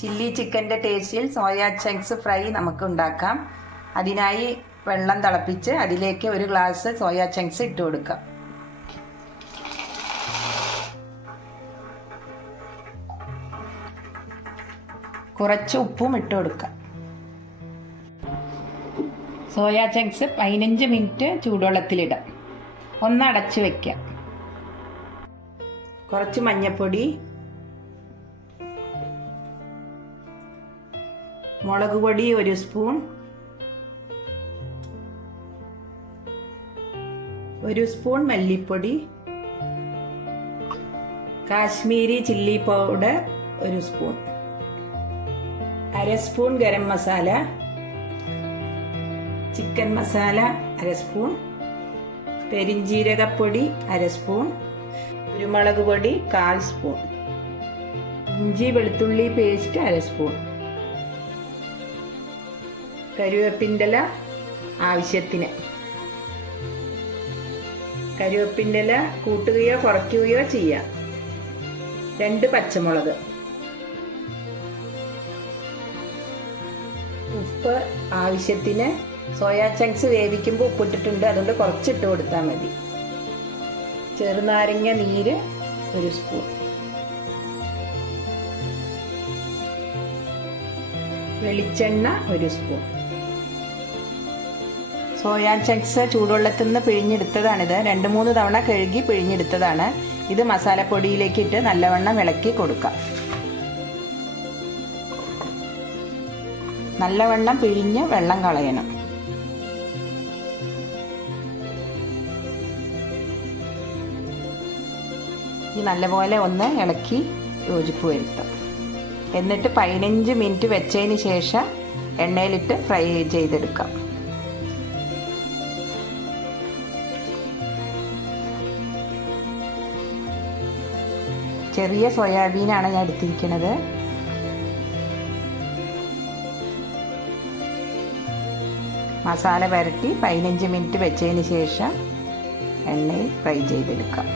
Chilli ചിക്കൻ്റെ ടേസ്റ്റിൽ soya chunks fry നമുക്ക് ഉണ്ടാക്കാം. അതിനായി വെള്ളം തിളപ്പിച്ച് അതിലേക്ക് ഒരു ഗ്ലാസ് സോയാ ചങ്ക്സ് ഇട്ട് കൊടുക്കാം. കുറച്ച് ഉപ്പും ഇട്ട് കൊടുക്കാം. സോയാ ചങ്ക്സ് 15 മിനിറ്റ് ചൂടുവെള്ളത്തിലിടാം. ഒന്ന് അടച്ച് വയ്ക്കാം. കുറച്ച് മഞ്ഞൾപ്പൊടി, മുളക് പൊടി 1 സ്പൂൺ, 1 സ്പൂൺ മല്ലിപ്പൊടി, Kashmiri chilli powder 1 spoon, 1/2 spoon garam masala, chicken masala 1/2 spoon, പെരിഞ്ജീരകപ്പൊടി 1/2 സ്പൂൺ, കുരുമുളക് പൊടി 1/4 സ്പൂൺ, ഇഞ്ചി വെളുത്തുള്ളി പേസ്റ്റ് 1/2 സ്പൂൺ, കറിവേപ്പിൻ്റെ ഇല ആവശ്യത്തിന്. കറിവേപ്പിൻ്റെ ഇല കൂട്ടുകയോ കുറയ്ക്കുകയോ ചെയ്യാം. 2 പച്ചമുളക്, ഉപ്പ് ആവശ്യത്തിന്. സോയാ ചങ്ക്സ് വേവിക്കുമ്പോൾ ഉപ്പിട്ടിട്ടുണ്ട്, അതുകൊണ്ട് കുറച്ചിട്ട് കൊടുത്താൽ മതി. ചെറുനാരങ്ങ നീര് 1 സ്പൂൺ, വെളിച്ചെണ്ണ 1 സ്പൂൺ. സോയാ ചങ്ക്സ് ചൂടുവെള്ളത്തിൽ നിന്ന് പിഴിഞ്ഞെടുത്തതാണിത്. 2-3 തവണ കഴുകി പിഴിഞ്ഞെടുത്തതാണ്. ഇത് മസാലപ്പൊടിയിലേക്ക് ഇട്ട് നല്ലവണ്ണം ഇളക്കി കൊടുക്കാം. നല്ലവണ്ണം പിഴിഞ്ഞ് വെള്ളം കളയണം. ഈ നല്ലപോലെ ഒന്ന് ഇളക്കി യോജിപ്പ് വരുത്താം. എന്നിട്ട് 15 മിനിറ്റ് വെച്ചതിന് ശേഷം എണ്ണയിലിട്ട് ഫ്രൈ ചെയ്തെടുക്കാം. ചെറിയ സോയാബീനാണ് ഞാൻ എടുത്തിരിക്കുന്നത്. മസാല പുരട്ടി 15 മിനിറ്റ് വെച്ചതിന് ശേഷം എണ്ണയിൽ ഫ്രൈ ചെയ്തെടുക്കാം.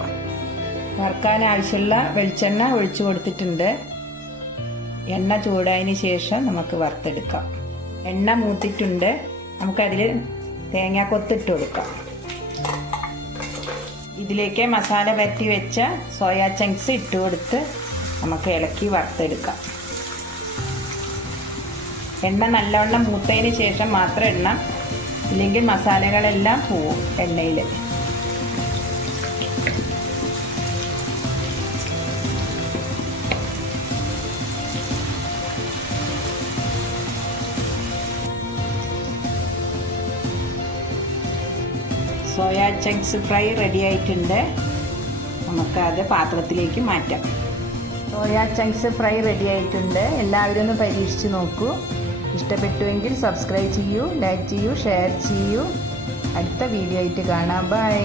വറുക്കാൻ ആവശ്യമുള്ള വെളിച്ചെണ്ണ ഒഴിച്ചു കൊടുത്തിട്ടുണ്ട്. എണ്ണ ചൂടായതിന് ശേഷം നമുക്ക് വറുത്തെടുക്കാം. എണ്ണ മൂത്തിട്ടുണ്ട്. നമുക്കതിൽ തേങ്ങാക്കൊത്തിട്ട് കൊടുക്കാം. ഇതിലേക്ക് മസാല പരട്ടി വെച്ച സോയാ ചങ്ക്സ് ഇട്ട് കൊടുത്ത് നമുക്ക് ഇളക്കി വറുത്തെടുക്കാം. എണ്ണ നല്ലവണ്ണം മൂത്തതിന് ശേഷം മാത്രം ഇടണം, ഇല്ലെങ്കിൽ മസാലകളെല്ലാം പോവും എണ്ണയിൽ. സോയാ ചങ്ക്സ് ഫ്രൈ റെഡി ആയിട്ടുണ്ട്. നമുക്കത് പാത്രത്തിലേക്ക് മാറ്റാം. സോയാ ചങ്ക്സ് ഫ്രൈ റെഡി ആയിട്ടുണ്ട്. എല്ലാവരും ഒന്ന് പരീക്ഷിച്ച് നോക്കൂ. ഇഷ്ടപ്പെട്ടുവെങ്കിൽ സബ്സ്ക്രൈബ് ചെയ്യൂ, ലൈക്ക് ചെയ്യൂ, ഷെയർ ചെയ്യൂ. അടുത്ത വീഡിയോ ആയിട്ട് കാണാം. ബൈ.